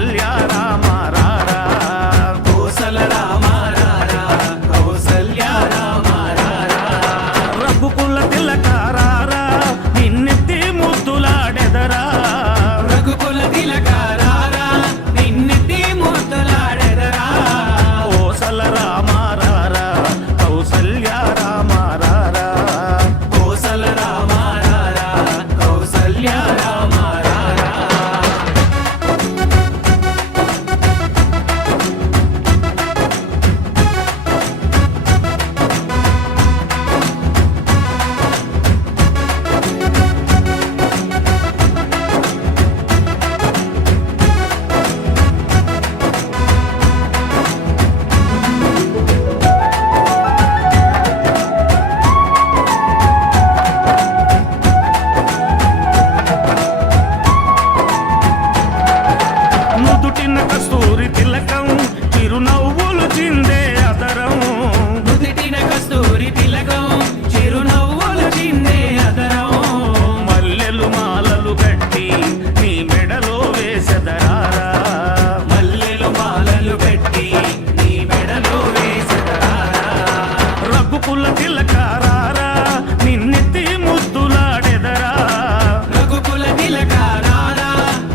కౌసల్య రామ రారా కోసల రామ రారా కౌసల్య రామ రారా రఘుకుల తిలక రారా నిన్నెత్తి ముద్దులాడెదరా రఘుకుల తిలక రారా నిన్నెత్తి ముద్దులాడెదరా కోసల రామ రారా కౌసల్య రామ రారా కోసల రామ రారా కౌసల్య రామ రారా నుదుటిన కస్తూరి తిలకం చిరునవ్వులు చిందే అదరం నుదిటిన కస్తూరి తిలకం చిరునవ్వులు చిందే అదరం మల్లెలు మాలలు గట్టి నీ మెడలో వేసెదరారా మల్లెలు మాలలు పెట్టి నీ మెడలో వేసెదరారా రఘుకుల తిలక రారా నిన్నెత్తి ముద్దులాడెదరా రఘుకుల తిలక రారా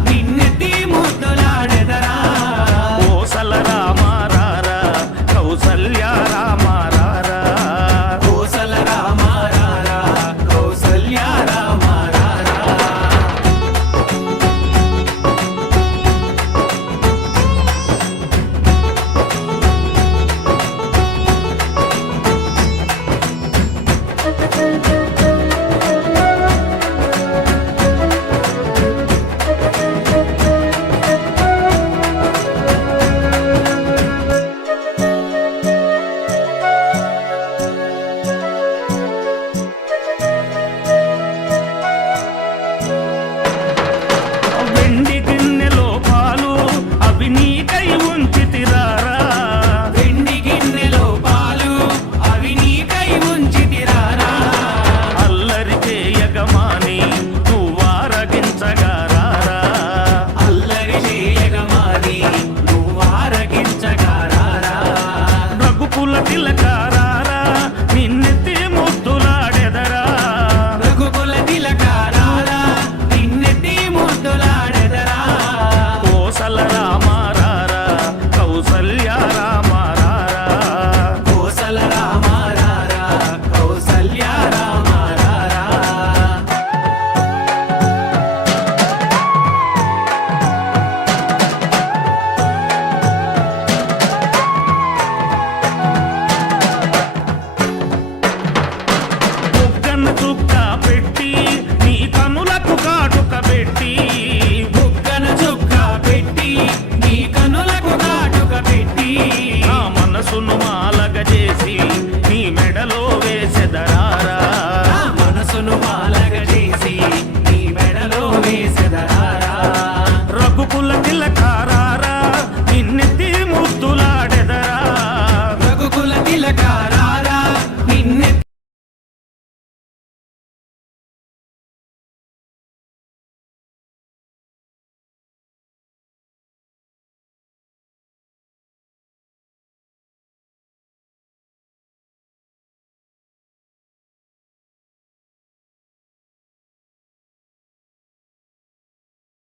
నిన్నెత్తి ముద్దులాడెదరా కోసల రామ రారా కౌసల్య రామ రారా కోసల రామ రారా కౌసల్య రామ రారా వెండి గిన్నెలో పాలు అవి నీకై ఉంచితిరారా వెండి గిన్నెలో పాలు అవి నీకై ఉంచితిరారా అల్లరి చేయగమాని నువ్వారగించగారారా అల్లరి చేయగమాని నువ్వారగించగారారా రఘుకుల తిలక రారా నిన్నెత్తి ముద్దులాడెదరా రఘుకుల తిలక రారా నిన్నెత్తి ముద్దులాడెదరా కోసల రామ రారా కౌసల్య రామ రారా కోసల రామ రారా కౌసల్య రామ రారా బుగ్గన చుక్క పెట్టి నీ కనులకు కాటుక పెట్టి బుగ్గన చుక్క పెట్టి నీ కనులకు కాటుక పెట్టి నా మనసును మాలగ చేసి